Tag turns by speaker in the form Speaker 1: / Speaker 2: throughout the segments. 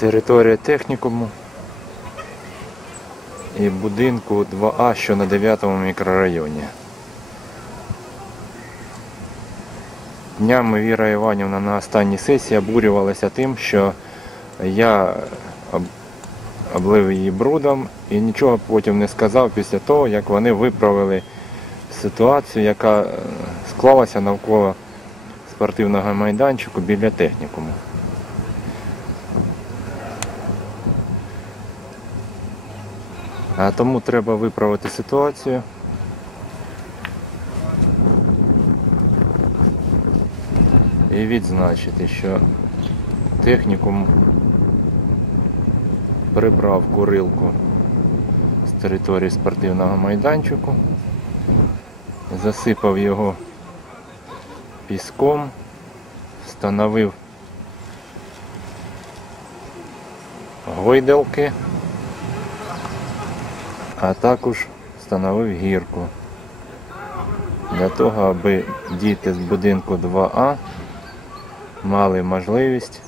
Speaker 1: Територія технікуму і будинку 2А, що на 9 мікрорайоні. Днями Віра Іванівна на останній сесії обурювалася тим, що я облив її брудом і нічого потім не сказав після того, як вони виправили ситуацію, яка е, склалася навколо спортивного майданчику біля технікуму. Тому треба виправити ситуацію. І відзначити, що технікум прибрав курилку з території спортивного майданчику, засипав його піском, встановив гойдалки, а також встановив гірку для того, аби діти з будинку 2А мали можливість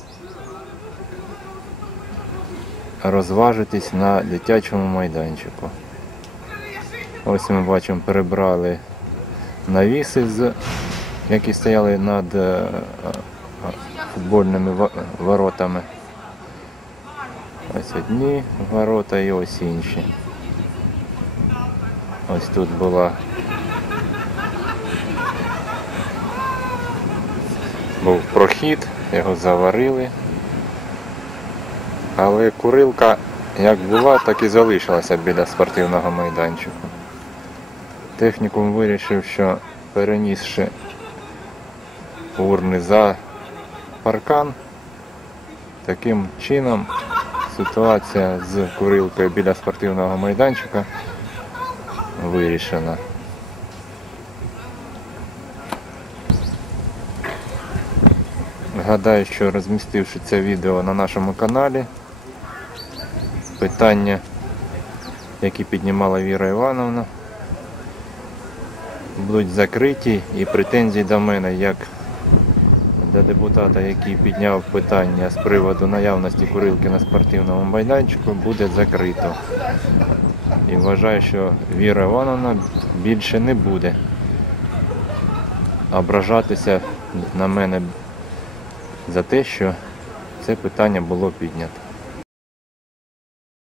Speaker 1: розважитись на дитячому майданчику. Ось ми бачимо, перебрали навіси, які стояли над е, футбольними воротами. Ось одні ворота і ось інші. Ось тут була був прохід, його заварили. Але курилка як була, так і залишилася біля спортивного майданчику. Технікум вирішив, що перенісши урни за паркан, таким чином ситуація з курилкою біля спортивного майданчика вирішена. Гадаю, що розмістивши це відео на нашому каналі, питання, які піднімала Віра Івановна, будуть закриті і претензії до мене, як до депутата, який підняв питання з приводу наявності курилки на спортивному майданчику, буде закрито. І вважаю, що Віра Івановна більше не буде ображатися на мене за те, що це питання було піднято.